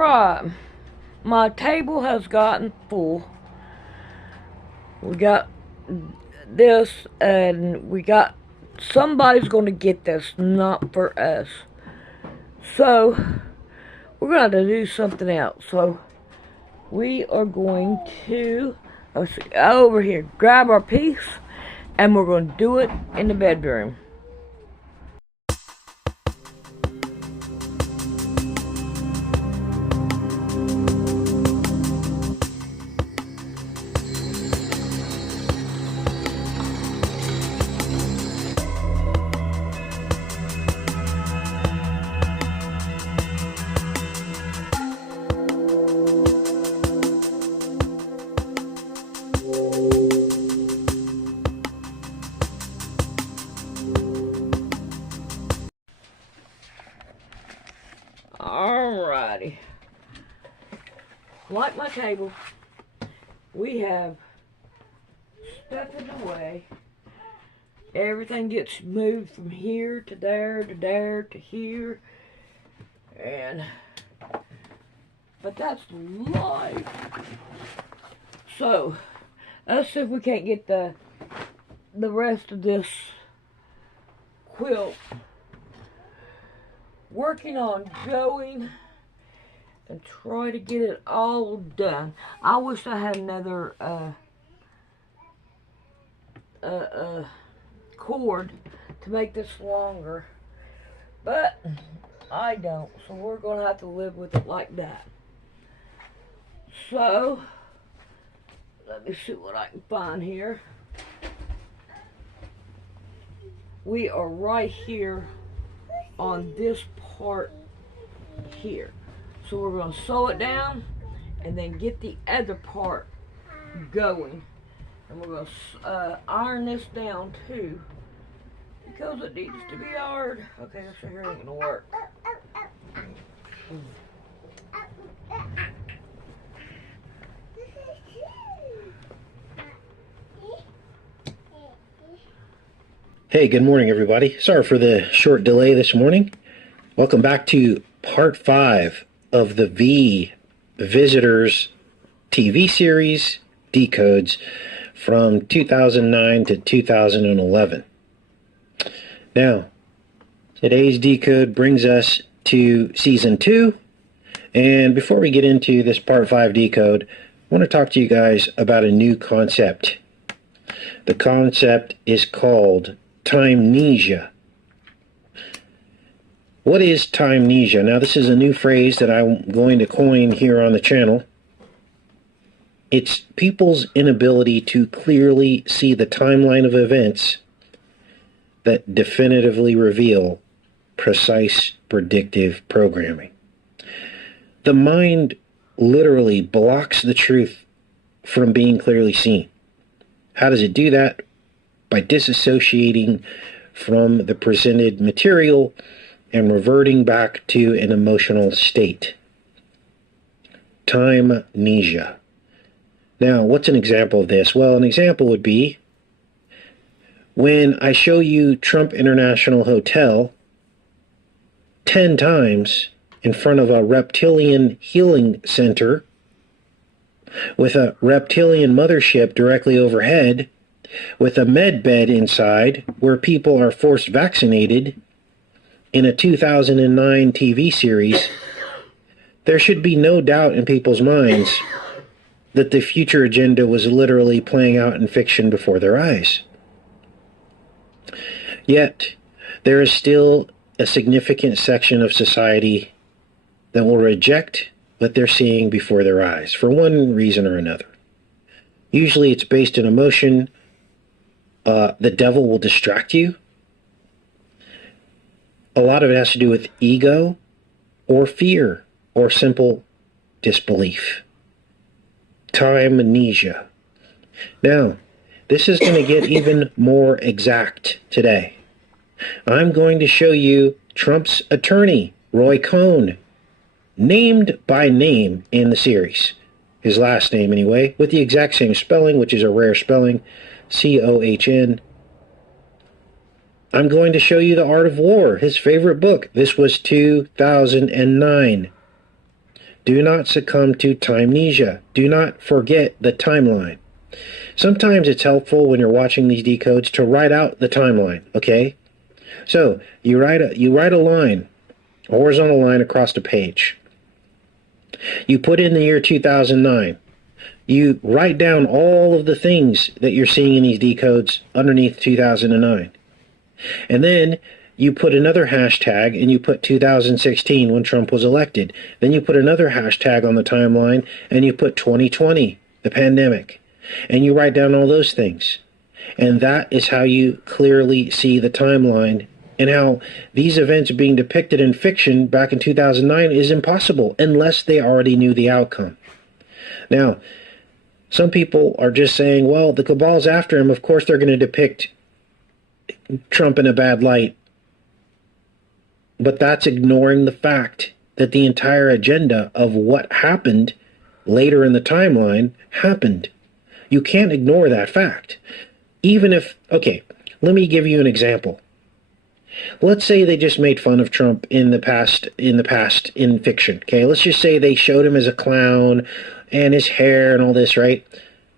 Alright, my table has gotten full. We got this, and we got somebody's going to get this, not for us. So, we're going to have to do something else. So, we are going to, let's see, over here, grab our piece, and we're going to do it in the bedroom. Alrighty. Like my table, we have stuff in the way. Everything gets moved from here to there to there to here. But that's life. So, let's see if we can't get the rest of this quilt working on going and try to get it all done. I wish I had another cord to make this longer, but I don't, so we're gonna have to live with it like that. So let me see what I can find here. We are right here on this part here. So we're going to sew it down and then get the other part going. And we're going to iron this down too, because it needs to be ironed. Okay, this right here ain't going to work. Hey, good morning, everybody. Sorry for the short delay this morning. Welcome back to part 5 of the V Visitors TV series, Decodes, from 2009 to 2011. Now, today's decode brings us to season 2. And before we get into this part 5 decode, I want to talk to you guys about a new concept. The concept is called Timemnesia. What is Timemnesia? Now, this is a new phrase that I'm going to coin here on the channel. It's people's inability to clearly see the timeline of events that definitively reveal precise predictive programming. The mind literally blocks the truth from being clearly seen. How does it do that? By disassociating from the presented material and reverting back to an emotional state. Timemnesia. Now, what's an example of this? Well, an example would be when I show you Trump International Hotel 10 times in front of a reptilian healing center with a reptilian mothership directly overhead, with a med bed inside where people are forced vaccinated in a 2009 TV series, there should be no doubt in people's minds that the future agenda was literally playing out in fiction before their eyes. Yet, there is still a significant section of society that will reject what they're seeing before their eyes, for one reason or another. Usually it's based in emotion. The devil will distract you. A lot of it has to do with ego or fear or simple disbelief. Timemnesia. Now, this is going to get even more exact today. I'm going to show you Trump's attorney, Roy Cohn, named by name in the series. His last name, anyway, with the exact same spelling, which is a rare spelling, C-O-H-N. I'm going to show you The Art of War, his favorite book. This was 2009. Do not succumb to timenesia. Do not forget the timeline. Sometimes it's helpful when you're watching these decodes to write out the timeline, okay? So you write a line, a horizontal line across the page. You put in the year 2009. You write down all of the things that you're seeing in these decodes underneath 2009. And then you put another hashtag and you put 2016 when Trump was elected. Then you put another hashtag on the timeline and you put 2020, the pandemic. And you write down all those things. And that is how you clearly see the timeline and how these events being depicted in fiction back in 2009 is impossible unless they already knew the outcome. Now, some people are just saying, well, the cabal's after him. Of course they're going to depict Trump in a bad light. But that's ignoring the fact that the entire agenda of what happened later in the timeline happened. You can't ignore that fact. Even if, okay, let me give you an example. Let's say they just made fun of Trump in the past in fiction. Okay, let's just say they showed him as a clown and his hair and all this, right?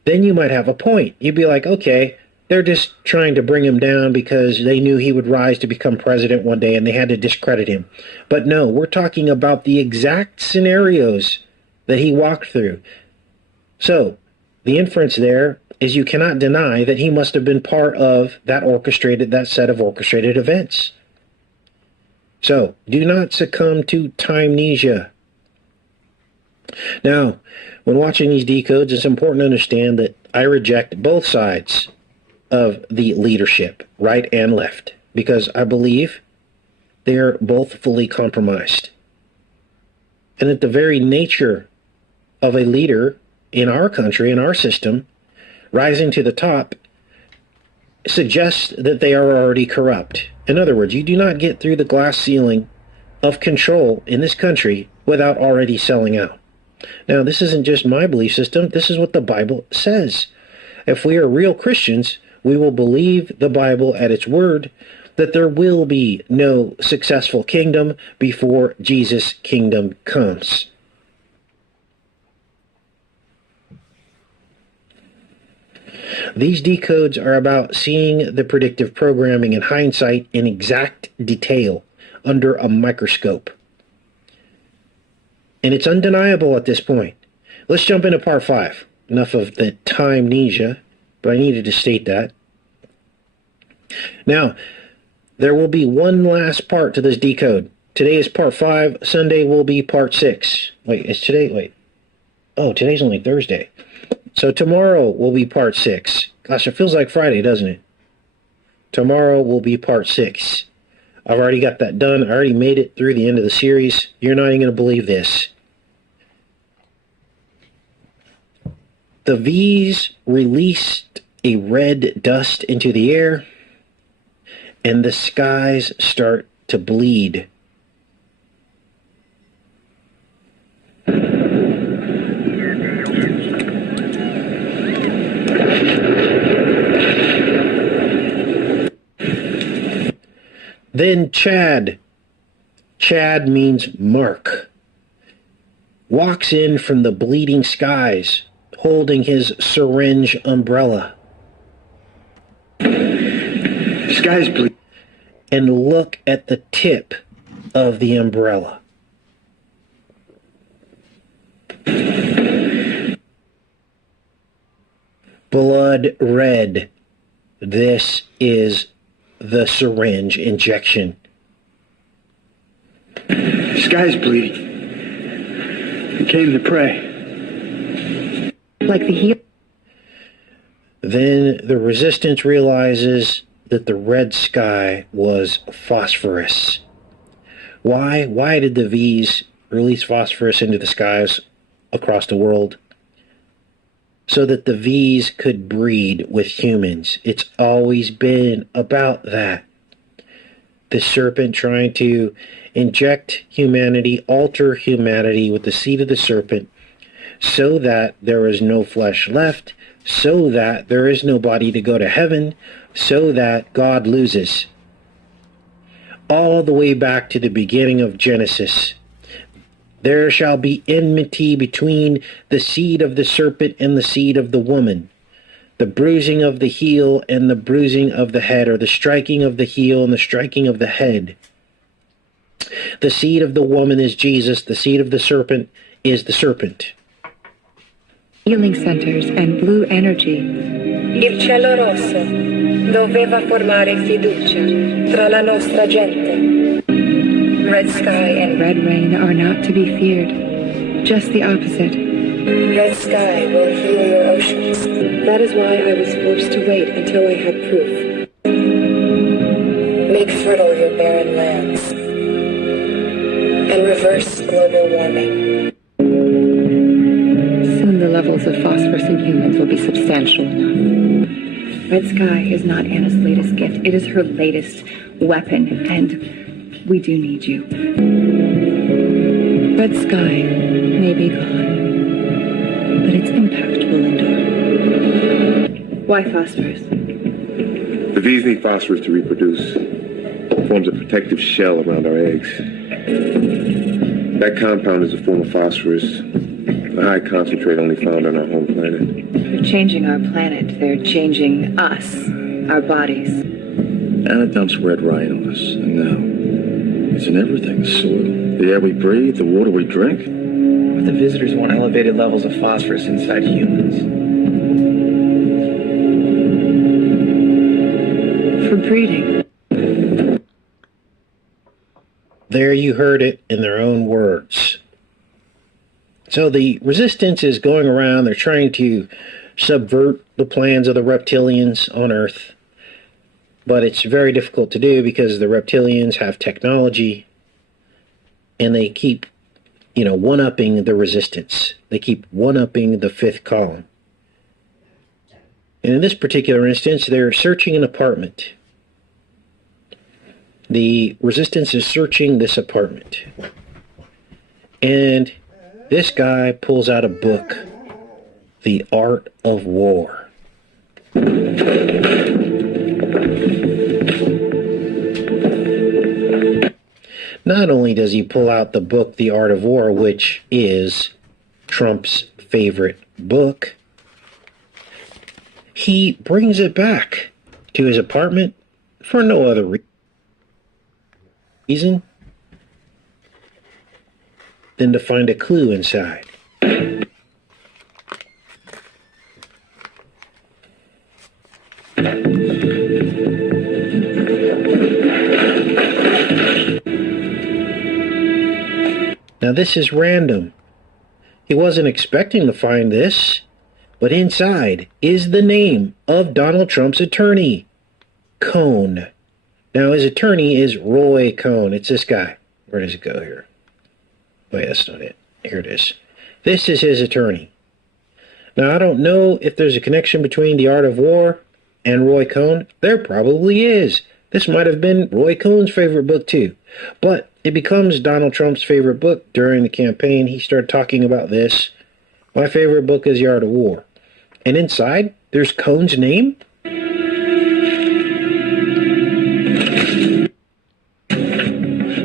Then you might have a point. You'd be like, okay, they're just trying to bring him down because they knew he would rise to become president one day and they had to discredit him. But no, we're talking about the exact scenarios that he walked through. So the inference there is you cannot deny that he must have been part of that set of orchestrated events. So do not succumb to timenesia. Now, when watching these decodes, it's important to understand that I reject both sides of the leadership, right and left, because I believe they're both fully compromised. And that the very nature of a leader in our country, in our system, rising to the top, suggests that they are already corrupt. In other words, you do not get through the glass ceiling of control in this country without already selling out. Now, this isn't just my belief system. This is what the Bible says. If we are real Christians, we will believe the Bible at its word, that there will be no successful kingdom before Jesus' kingdom comes. These decodes are about seeing the predictive programming in hindsight in exact detail under a microscope. And it's undeniable at this point. Let's jump into part 5. Enough of the timenesia, but I needed to state that. Now, there will be one last part to this decode. Today is part 5. Sunday will be part 6. Wait, is today? Wait. Oh, today's only Thursday. So tomorrow will be part 6. Gosh, it feels like Friday, doesn't it? Tomorrow will be part 6. I've already got that done. I already made it through the end of the series. You're not even going to believe this. The V's released a red dust into the air, and the skies start to bleed. Then Chad means Mark, walks in from the bleeding skies, holding his syringe umbrella. Skies bleed. And look at the tip of the umbrella. Blood red. This is the syringe injection. Sky's bleeding. He came to pray. Like the heel. Then the resistance realizes that the red sky was phosphorus. Why? Why did the V's release phosphorus into the skies across the world? So that the V's could breed with humans. It's always been about that. The serpent trying to inject humanity, alter humanity with the seed of the serpent, so that there is no flesh left, so that there is nobody to go to heaven, so that God loses. All the way back to the beginning of Genesis. There shall be enmity between the seed of the serpent and the seed of the woman. The bruising of the heel and the bruising of the head, or the striking of the heel and the striking of the head. The seed of the woman is Jesus. The seed of the serpent is the serpent. Healing centers and blue energy. Il cielo rosso doveva formare fiducia tra la nostra gente. Red sky and Red rain are not to be feared. Just the opposite. red sky will heal your oceans. That is why I was forced to wait until I had proof. Make fertile your barren lands and reverse global warming. Soon the levels of phosphorus in humans will be substantial enough. Red Sky is not Anna's latest gift. It is her latest weapon, and we do need you. Red Sky may be gone, but its impact will endure. Why phosphorus? The bees need phosphorus to reproduce. It forms a protective shell around our eggs. That compound is a form of phosphorus, a high concentrate only found on our home planet. They're changing our planet. They're changing us, our bodies. Anna dumps red rain on us, and now it's in everything. The soil, the air we breathe, the water we drink. But the visitors want elevated levels of phosphorus inside humans. For breeding. There you heard it in their own words. So the resistance is going around. They're trying to subvert the plans of the reptilians on Earth. But it's very difficult to do because the reptilians have technology and they keep, one-upping the resistance. They keep one-upping the fifth column. And in this particular instance, they're searching an apartment. The resistance is searching this apartment. And this guy pulls out a book, The Art of War. Not only does he pull out the book, The Art of War, which is Trump's favorite book, he brings it back to his apartment for no other reason than to find a clue inside. Now this is random. He wasn't expecting to find this, but inside is the name of Donald Trump's attorney, Cohn. Now his attorney is Roy Cohn. It's this guy. Where does it go here? Wait, that's not it. Here it is. This is his attorney. Now I don't know if there's a connection between The Art of War and Roy Cohn. There probably is. This might have been Roy Cohn's favorite book too. But it becomes Donald Trump's favorite book during the campaign. He started talking about this. My favorite book is The Art of War. And inside, there's Cohn's name?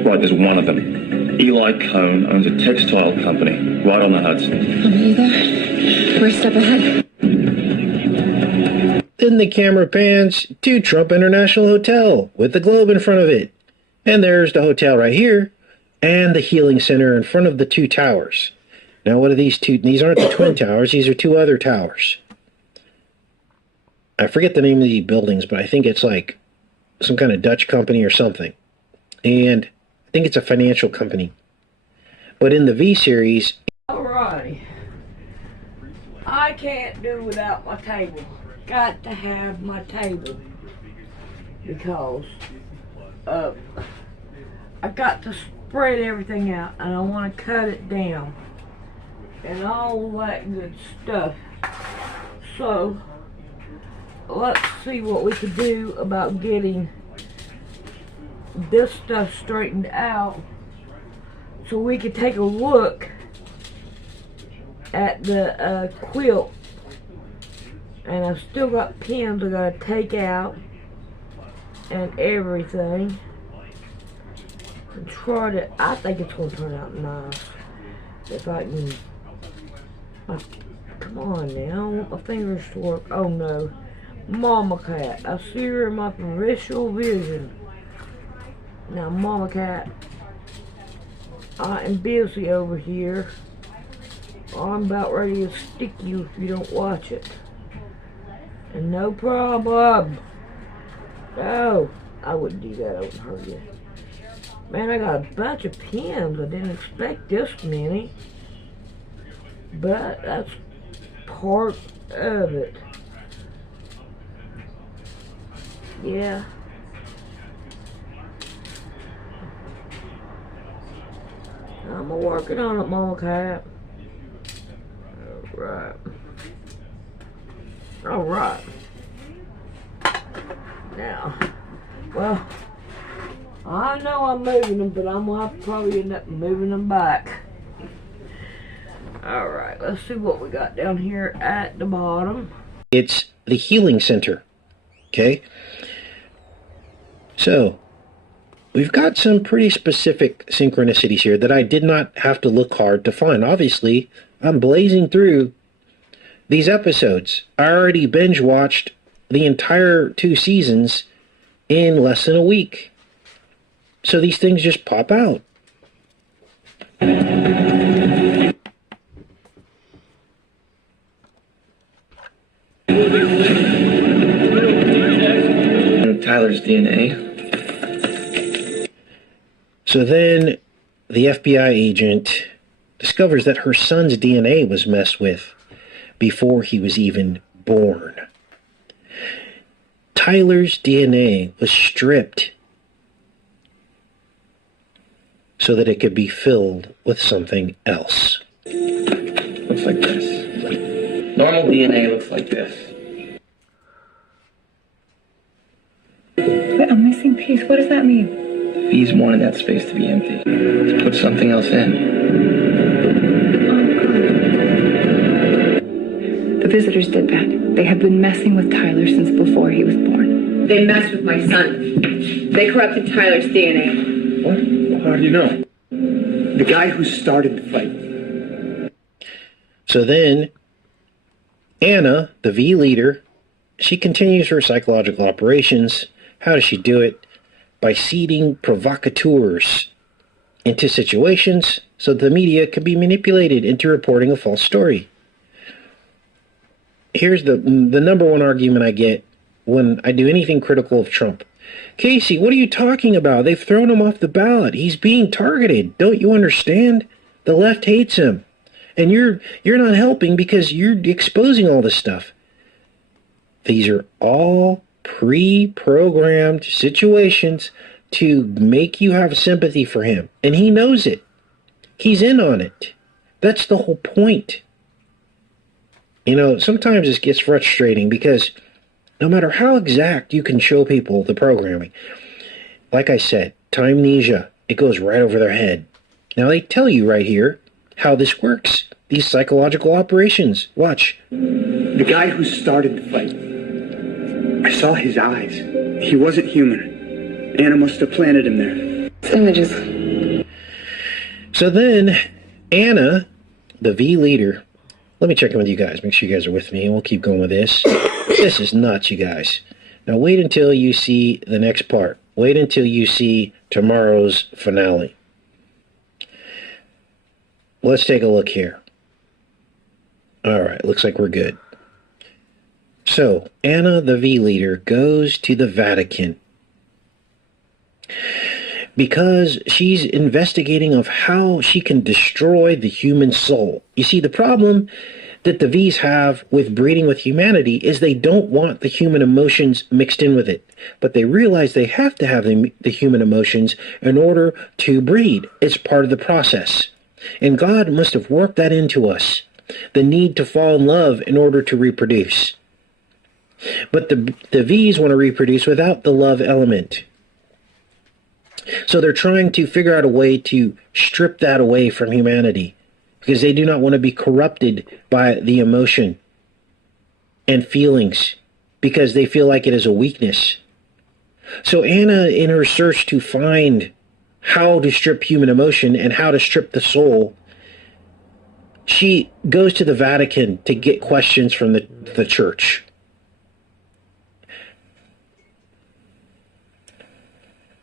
Right, there's one of them. Eli Cohn owns a textile company right on the Hudson. Are you there? We're a step ahead. Then the camera pans to Trump International Hotel with the globe in front of it. And there's the hotel right here and the healing center in front of the two towers. Now, what are these two? These aren't the twin towers. These are two other towers. I forget the name of these buildings, but I think it's like some kind of Dutch company or something. And I think it's a financial company. But in the V series... Alrighty. I can't do without my table. Got to have my table. Because I got to spread everything out. And I want to cut it down. And all that good stuff. So, let's see what we could do about getting this stuff straightened out so we could take a look at the quilt. And I've still got pins I gotta take out and everything and try to, I think it's gonna turn out nice. If I can... come on now, I want my fingers to work. Oh no. Mama Cat. I see her in my peripheral vision. Now, Mama Cat, I am busy over here. I'm about ready to stick you if you don't watch it. And no problem. No, I wouldn't do that. I wouldn't hurt you. Man, I got a bunch of pins. I didn't expect this many. But that's part of it. Yeah. I'm working on it, Mama Cat. Alright. Alright. Now, well, I know I'm moving them, but I'm gonna have to probably end up moving them back. Alright, let's see what we got down here at the bottom. It's the healing center. Okay? So, we've got some pretty specific synchronicities here that I did not have to look hard to find. Obviously, I'm blazing through these episodes. I already binge watched the entire 2 seasons in less than a week. So these things just pop out. Tyler's DNA. So then the FBI agent discovers that her son's DNA was messed with before he was even born. Tyler's DNA was stripped so that it could be filled with something else. Looks like this. Normal DNA looks like this. Wait, a missing piece. What does that mean? He's wanted that space to be empty. Let's put something else in. The visitors did that. They have been messing with Tyler since before he was born. They messed with my son. They corrupted Tyler's DNA. What? How do you know? The guy who started the fight. So then, Anna, the V leader, she continues her psychological operations. How does she do it? By seeding provocateurs into situations so the media can be manipulated into reporting a false story. Here's the number one argument I get when I do anything critical of Trump. Casey, what are you talking about? They've thrown him off the ballot. He's being targeted. Don't you understand? The left hates him. And you're not helping because you're exposing all this stuff. These are all pre-programmed situations to make you have sympathy for him. And he knows it. He's in on it. That's the whole point. You know, sometimes this gets frustrating because no matter how exact you can show people the programming, like I said, timenesia, it goes right over their head. Now they tell you right here how this works. These psychological operations. Watch. The guy who started the fight. I saw his eyes. He wasn't human. Anna must have planted him there. Images. So then, Anna, the V leader, let me check in with you guys. Make sure you guys are with me, and we'll keep going with this. This is nuts, you guys. Now wait until you see the next part. Wait until you see tomorrow's finale. Let's take a look here. All right, looks like we're good. So, Anna, the V leader, goes to the Vatican because she's investigating of how she can destroy the human soul. You see, the problem that the V's have with breeding with humanity is they don't want the human emotions mixed in with it. But they realize they have to have the human emotions in order to breed. It's part of the process. And God must have worked that into us, the need to fall in love in order to reproduce. But the V's want to reproduce without the love element. So they're trying to figure out a way to strip that away from humanity because they do not want to be corrupted by the emotion and feelings because they feel like it is a weakness. So Anna, in her search to find how to strip human emotion and how to strip the soul, she goes to the Vatican to get questions from the church.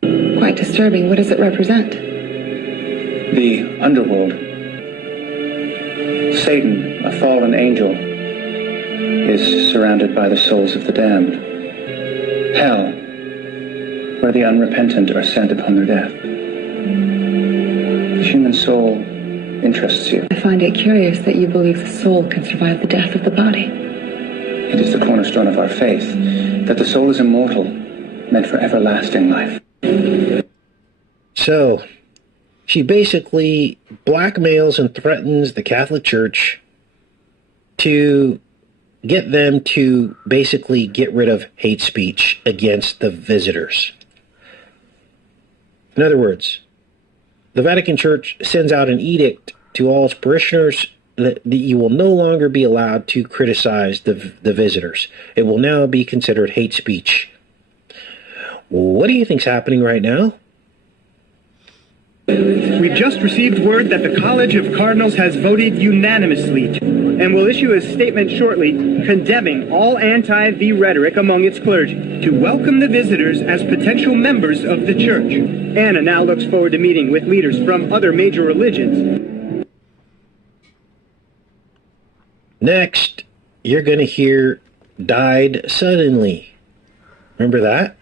Quite disturbing. What does it represent? The underworld. Satan, a fallen angel, is surrounded by the souls of the damned. Hell, where the unrepentant are sent upon their death. The human soul interests you. I find it curious that you believe the soul can survive the death of the body. It is the cornerstone of our faith, that the soul is immortal, meant for everlasting life. So, she basically blackmails and threatens the Catholic Church to get them to basically get rid of hate speech against the visitors. In other words, the Vatican Church sends out an edict to all its parishioners that you will no longer be allowed to criticize the visitors. It will now be considered hate speech. What do you think's happening right now? We've just received word that the College of Cardinals has voted unanimously and will issue a statement shortly condemning all anti-V rhetoric among its clergy to welcome the visitors as potential members of the church. Anna now looks forward to meeting with leaders from other major religions. Next, you're going to hear died suddenly. Remember that?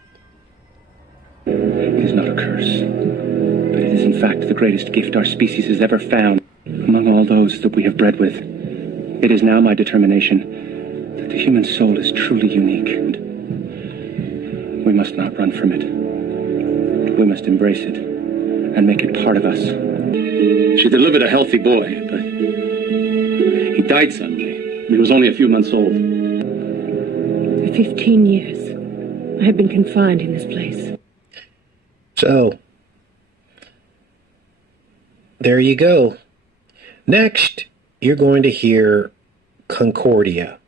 It is not a curse, but it is in fact the greatest gift our species has ever found among all those that we have bred with. It is now my determination that the human soul is truly unique. We must not run from it. We must embrace it and make it part of us. She delivered a healthy boy, but he died suddenly. He was only a few months old. For 15 years, I have been confined in this place. So, there you go. Next, you're going to hear Concordia.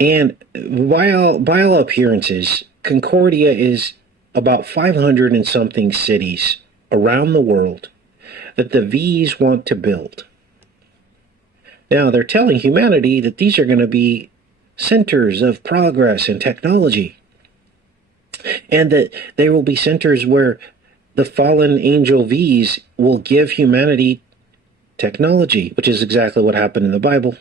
And by all appearances, Concordia is about 500 and something cities around the world that the V's want to build. Now, they're telling humanity that these are going to be centers of progress and technology, and that they will be centers where the fallen angel V's will give humanity technology, which is exactly what happened in the Bible.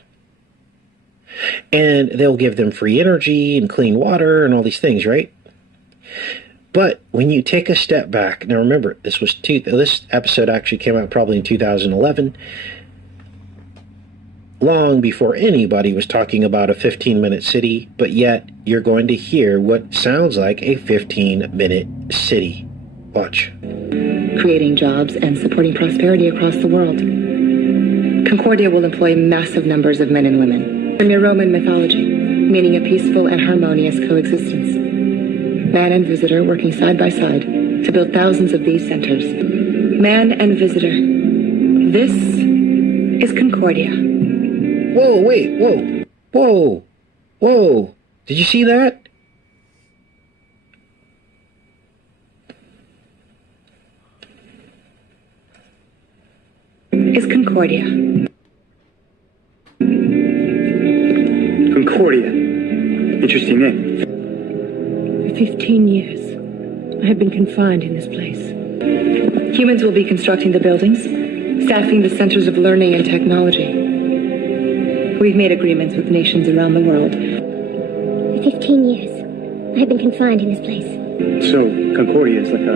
And they'll give them free energy and clean water and all these things, right? But when you take a step back, now remember, this episode actually came out probably in 2011, long before anybody was talking about a 15-minute city, but yet you're going to hear what sounds like a 15-minute city. Watch. Creating jobs and supporting prosperity across the world. Concordia will employ massive numbers of men and women. From your Roman mythology, meaning a peaceful and harmonious coexistence. Man and visitor working side by side to build thousands of these centers. Man and visitor. This is Concordia. Whoa, wait, whoa, whoa, whoa. Did you see that? Is Concordia. Concordia. Interesting name. For 15 years, I have been confined in this place. Humans will be constructing the buildings, staffing the centers of learning and technology. We've made agreements with nations around the world. For 15 years, I have been confined in this place. So, Concordia is like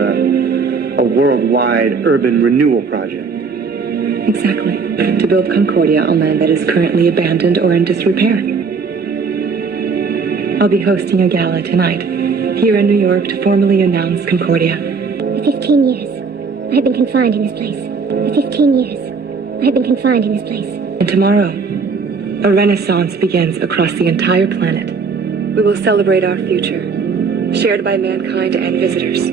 a worldwide urban renewal project. Exactly. To build Concordia on land that is currently abandoned or in disrepair. I'll be hosting a gala tonight, here in New York, to formally announce Concordia. For 15 years, I have been confined in this place. For 15 years, I have been confined in this place. And tomorrow, a renaissance begins across the entire planet. We will celebrate our future, shared by mankind and visitors.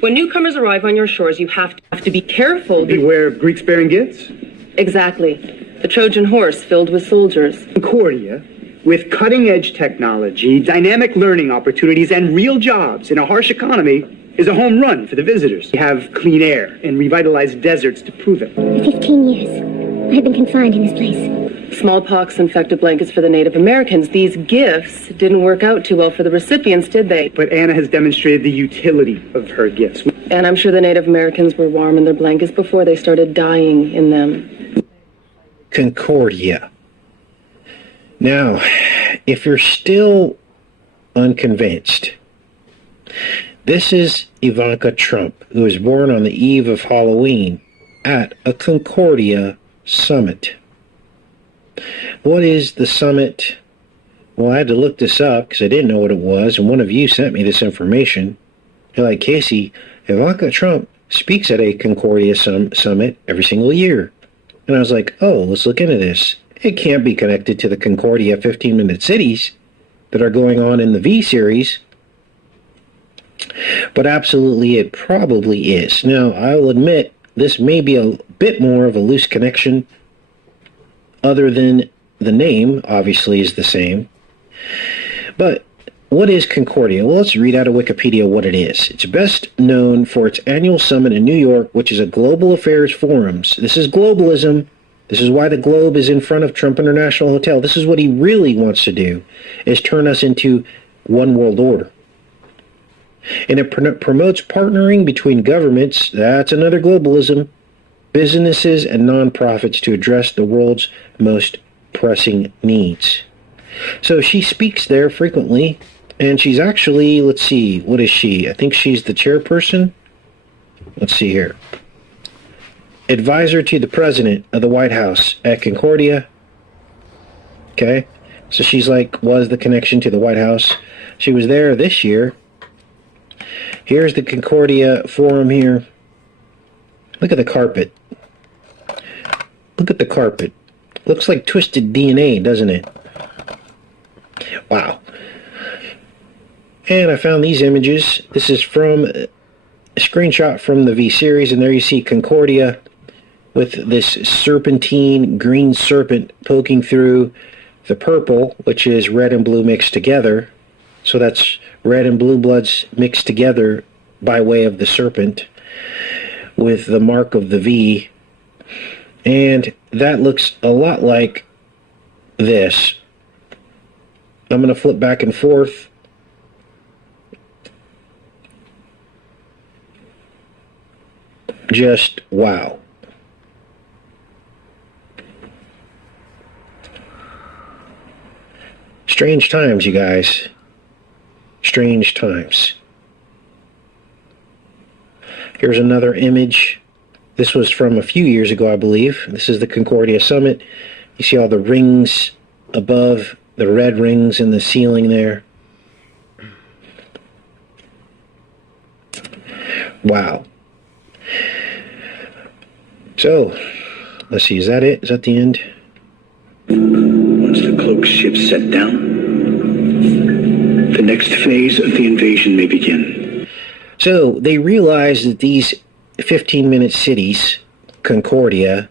When newcomers arrive on your shores, you have to be careful. Beware of Greeks bearing gifts? Exactly. The Trojan horse filled with soldiers. Concordia, with cutting-edge technology, dynamic learning opportunities, and real jobs in a harsh economy, is a home run for the visitors. We have clean air and revitalized deserts to prove it. For 15 years, I I have been confined in this place. Smallpox infected blankets for the Native Americans. These gifts didn't work out too well for the recipients, did they? But Anna has demonstrated the utility of her gifts. And I'm sure the Native Americans were warm in their blankets before they started dying in them. Concordia. Now, if you're still unconvinced, this is Ivanka Trump, who was born on the eve of Halloween at a Concordia summit. What is the summit? Well, I had to look this up because I didn't know what it was, and one of you sent me this information. You're like, Casey, Ivanka Trump speaks at a Concordia summit every single year. And I was like, oh, let's look into this. It can't be connected to the Concordia 15-minute cities that are going on in the V series. But absolutely, it probably is. Now, I'll admit, this may be a bit more of a loose connection, other than the name, obviously, is the same. But what is Concordia? Well, let's read out of Wikipedia what it is. It's best known for its annual summit in New York, which is a global affairs forum. This is globalism. This is why the globe is in front of Trump International Hotel. This is what he really wants to do, is turn us into one world order. And it promotes partnering between governments, that's another globalism, businesses and nonprofits to address the world's most pressing needs. So she speaks there frequently, and she's actually, let's see, what is she? I think she's the chairperson. Let's see here. Advisor to the President of the White House at Concordia. Okay, so she's like, was the connection to the White House. She was there this year. Here's the Concordia Forum here. Look at the carpet. Look at the carpet. Looks like twisted DNA, doesn't it? Wow. And I found these images. This is from a screenshot from the V series, and there you see Concordia with this serpentine green serpent poking through the purple, which is red and blue mixed together. So that's red and blue bloods mixed together by way of the serpent with the mark of the V. And that looks a lot like this. I'm going to flip back and forth. Just wow. Strange times, you guys. Strange times. Here's another image. This was from a few years ago, I believe. This is the Concordia Summit. You see all the rings above, the red rings in the ceiling there. Wow. So, let's see, is that it? Is that the end? Once the cloak ship's set down, the next phase of the invasion may begin. So they realize that these 15-minute cities, Concordia,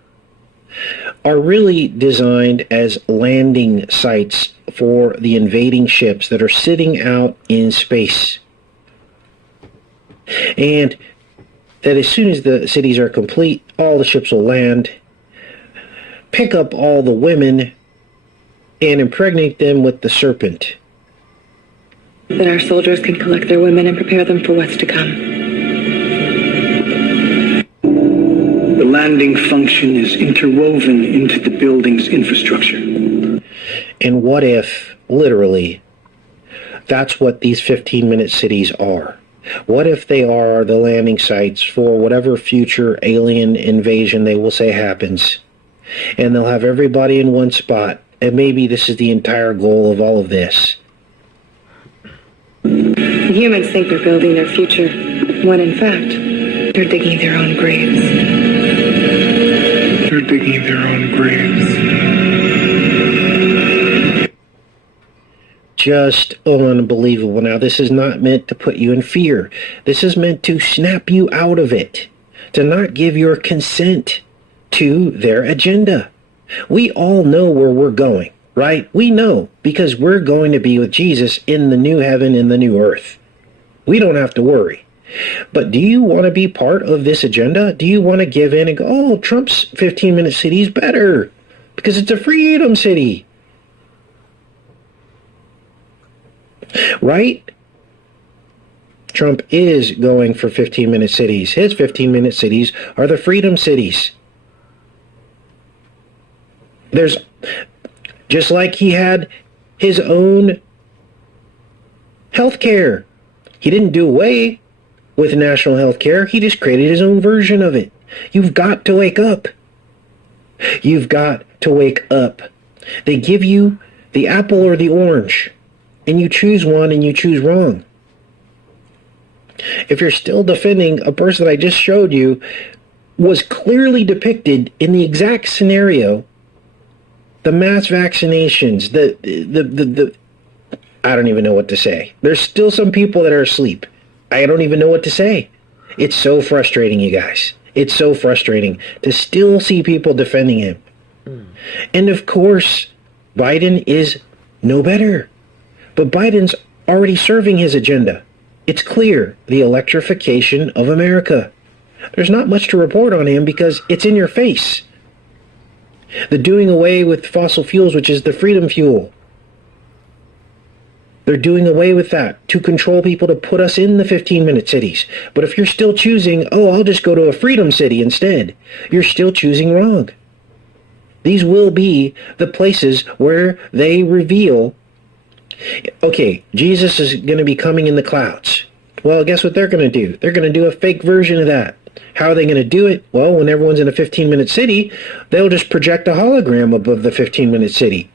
are really designed as landing sites for the invading ships that are sitting out in space. And that as soon as the cities are complete, all the ships will land, pick up all the women, and impregnate them with the serpent. Then our soldiers can collect their women and prepare them for what's to come. The landing function is interwoven into the building's infrastructure. And what if, literally, that's what these 15-minute cities are? What if they are the landing sites for whatever future alien invasion they will say happens? And they'll have everybody in one spot. And maybe this is the entire goal of all of this. The humans think they're building their future, when in fact, they're digging their own graves. They're digging their own graves. Just unbelievable. Now, this is not meant to put you in fear. This is meant to snap you out of it, to not give your consent to their agenda. We all know where we're going, right? We know, because we're going to be with Jesus in the new heaven and the new earth. We don't have to worry. But do you want to be part of this agenda? Do you want to give in and go, oh, Trump's 15-minute city is better because it's a freedom city? Right? Trump is going for 15-minute cities. His 15-minute cities are the freedom cities. There's, just like he had his own health care. He didn't do away with national health care. He just created his own version of it. You've got to wake up. You've got to wake up. They give you the apple or the orange, and you choose one and you choose wrong. If you're still defending a person that I just showed you was clearly depicted in the exact scenario, the mass vaccinations, the I don't even know what to say. There's still some people that are asleep. I don't even know what to say. It's so frustrating, you guys. It's so frustrating to still see people defending him. And of course, Biden is no better. But Biden's already serving his agenda. It's clear, the electrification of America. There's not much to report on him because it's in your face. The doing away with fossil fuels, which is the freedom fuel. They're doing away with that to control people, to put us in the 15-minute cities. But if you're still choosing, oh, I'll just go to a freedom city instead, you're still choosing wrong. These will be the places where they reveal, okay, Jesus is going to be coming in the clouds. Well, guess what they're going to do? They're going to do a fake version of that. How are they going to do it? Well, when everyone's in a 15-minute city, they'll just project a hologram above the 15-minute city.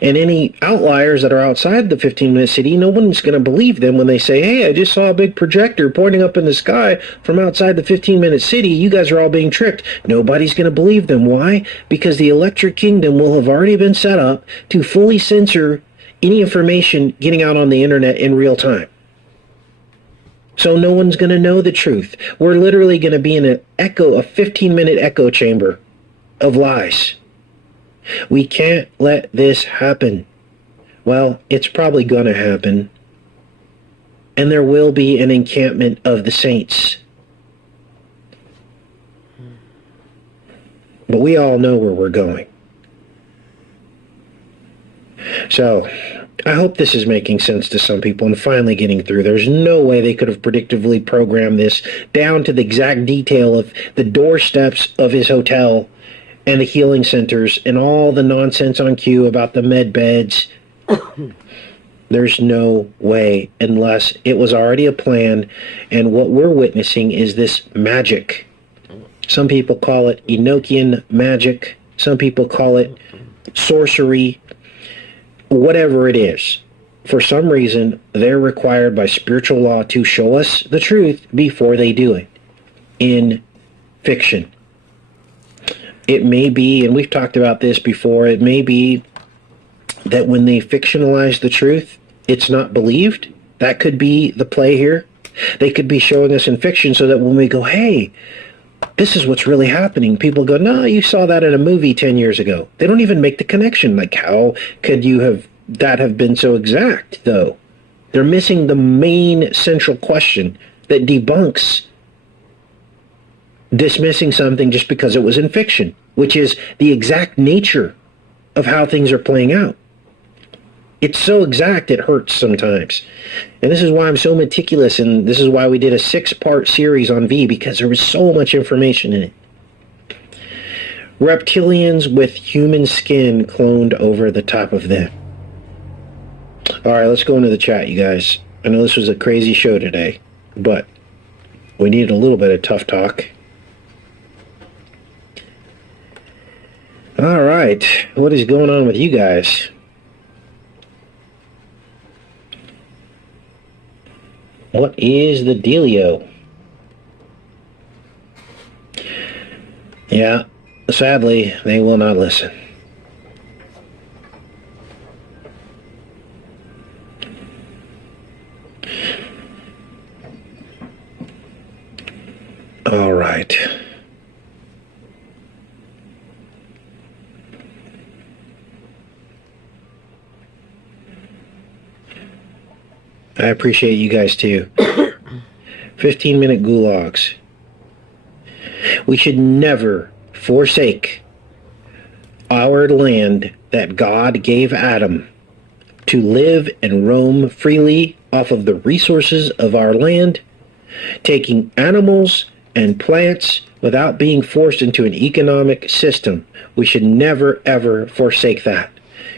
And any outliers that are outside the 15-minute city, no one's going to believe them when they say, hey, I just saw a big projector pointing up in the sky from outside the 15-minute city. You guys are all being tricked. Nobody's going to believe them. Why? Because the electric kingdom will have already been set up to fully censor any information getting out on the internet in real time. So no one's going to know the truth. We're literally going to be in a 15-minute echo chamber of lies. We can't let this happen. Well, it's probably going to happen. And there will be an encampment of the saints. But we all know where we're going. So, I hope this is making sense to some people and finally getting through. There's no way they could have predictively programmed this down to the exact detail of the doorsteps of his hotel and the healing centers and all the nonsense on cue about the med beds. There's no way unless it was already a plan, and what we're witnessing is this magic. Some people call it Enochian magic. Some people call it sorcery. Whatever it is. For some reason, they're required by spiritual law to show us the truth before they do it. In fiction. It may be, and we've talked about this before, it may be that when they fictionalize the truth, it's not believed. That could be the play here. They could be showing us in fiction so that when we go, hey, this is what's really happening, people go, no, you saw that in a movie 10 years ago. They don't even make the connection. Like, how could that have been so exact, though? They're missing the main central question that debunks dismissing something just because it was in fiction, which is the exact nature of how things are playing out. It's so exact it hurts sometimes. And this is why I'm so meticulous, and this is why we did a 6-part series on V, because there was so much information in it. Reptilians with human skin cloned over the top of them. Alright, let's go into the chat, you guys. I know this was a crazy show today, but we needed a little bit of tough talk. Alright, what is going on with you guys? What is the dealio? Yeah, sadly, they will not listen. All right. I appreciate you guys too. 15-minute gulags. We should never forsake our land that God gave Adam to live and roam freely off of the resources of our land, taking animals and plants without being forced into an economic system. We should never, ever forsake that.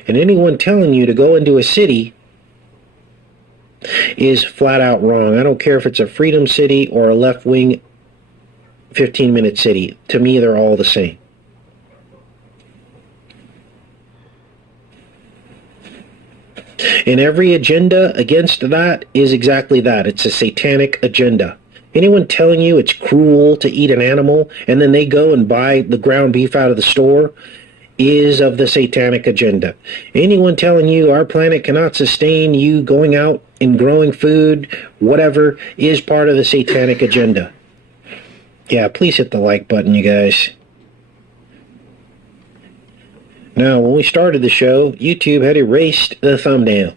And anyone telling you to go into a city is flat out wrong. I don't care if it's a freedom city or a left-wing 15-minute city. To me, they're all the same. And every agenda against that is exactly that. It's a satanic agenda. Anyone telling you it's cruel to eat an animal and then they go and buy the ground beef out of the store is of the satanic agenda. Anyone telling you our planet cannot sustain you going out and growing food, whatever, is part of the satanic agenda. Yeah, please hit the like button, you guys. Now, when we started the show, YouTube had erased the thumbnail.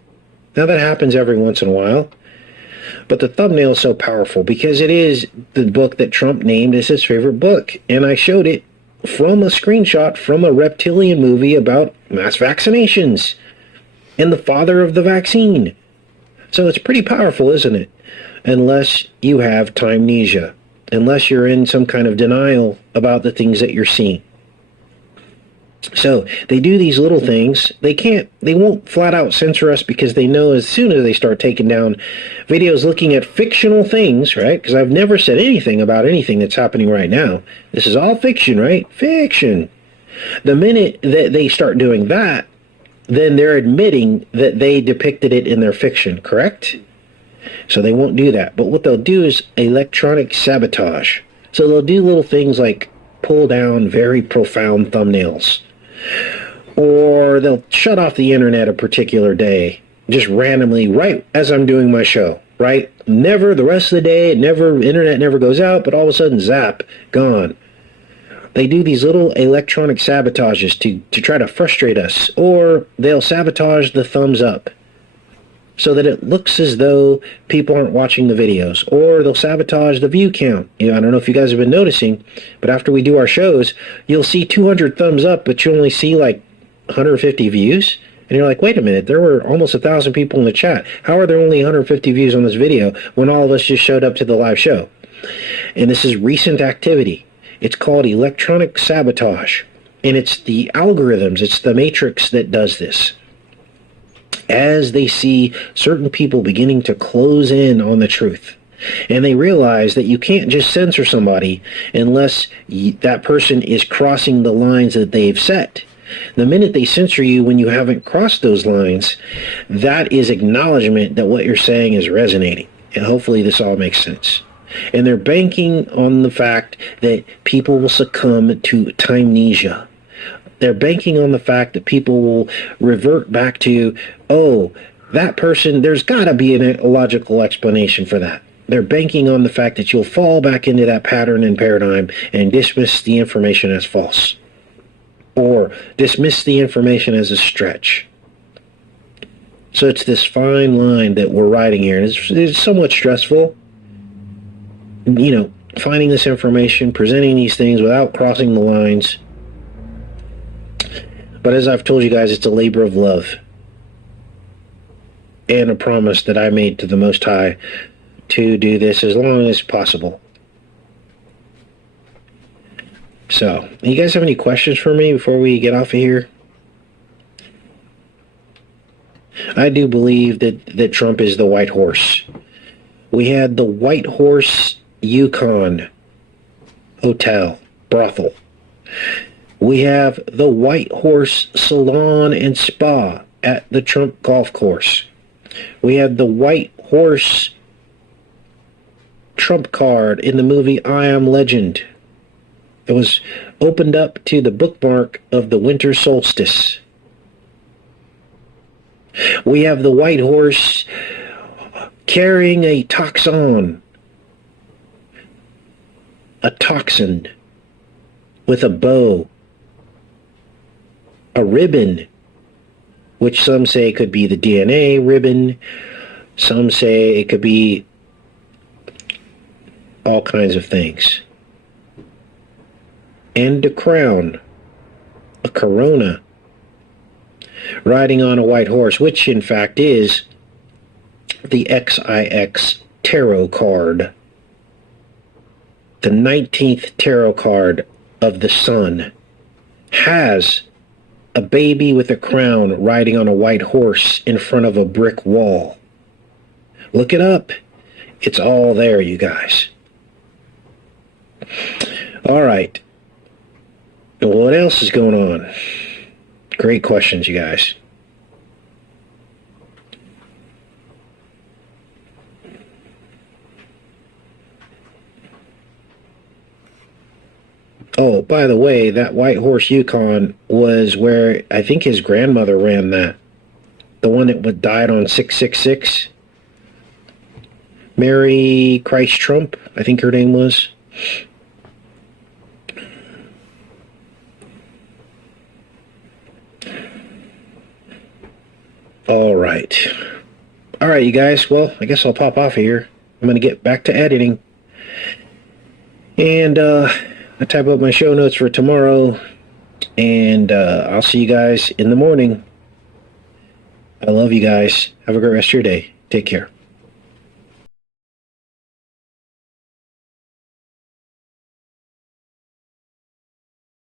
Now, that happens every once in a while. But the thumbnail is so powerful because it is the book that Trump named as his favorite book. And I showed it from a screenshot from a reptilian movie about mass vaccinations and the father of the vaccine. So it's pretty powerful, isn't it? Unless you have timnesia. Unless you're in some kind of denial about the things that you're seeing. So they do these little things. They won't flat out censor us because they know as soon as they start taking down videos looking at fictional things, right? Because I've never said anything about anything that's happening right now. This is all fiction, right? Fiction. The minute that they start doing that, then they're admitting that they depicted it in their fiction, correct? So they won't do that. But what they'll do is electronic sabotage. So they'll do little things like pull down very profound thumbnails. Or they'll shut off the internet a particular day, just randomly, right as I'm doing my show, right? Never the rest of the day, internet never goes out, but all of a sudden, zap, gone. They do these little electronic sabotages to try to frustrate us, or they'll sabotage the thumbs up so that it looks as though people aren't watching the videos, or they'll sabotage the view count. I don't know if you guys have been noticing, but after we do our shows, you'll see 200 thumbs up, but you only see like 150 views. And you're like, wait a minute, there were almost 1,000 people in the chat. How are there only 150 views on this video when all of us just showed up to the live show? And this is recent activity. It's called electronic sabotage. And it's the algorithms, it's the matrix that does this. As they see certain people beginning to close in on the truth. And they realize that you can't just censor somebody unless that person is crossing the lines that they've set. The minute they censor you when you haven't crossed those lines, that is acknowledgement that what you're saying is resonating. And hopefully this all makes sense. And they're banking on the fact that people will succumb to timnesia. They're banking on the fact that people will revert back to, oh, that person, there's got to be a logical explanation for that. They're banking on the fact that you'll fall back into that pattern and paradigm and dismiss the information as false. Or dismiss the information as a stretch. So it's this fine line that we're riding here. And it's somewhat stressful. Finding this information, presenting these things without crossing the lines. But as I've told you guys, it's a labor of love. And a promise that I made to the Most High to do this as long as possible. So, you guys have any questions for me before we get off of here? I do believe that Trump is the white horse. We had the White Horse Yukon Hotel, brothel. We have the White Horse Salon and Spa at the Trump Golf Course. We have the White Horse Trump card in the movie I Am Legend. It was opened up to the bookmark of the winter solstice. We have the White Horse carrying a toxin with a bow. A ribbon, which some say could be the DNA ribbon. Some say it could be all kinds of things. And a crown, a corona, riding on a white horse, which in fact is the XIX tarot card, the 19th tarot card of the sun, has a baby with a crown riding on a white horse in front of a brick wall. Look it up. It's all there, you guys. All right. What else is going on? Great questions, you guys. Oh, by the way, that White Horse Yukon was where I think his grandmother ran that. The one that died on 666. Mary Christ Trump, I think her name was. All right. All right, you guys. Well, I guess I'll pop off of here. I'm going to get back to editing. And I type up my show notes for tomorrow. And I'll see you guys in the morning. I love you guys. Have a great rest of your day. Take care.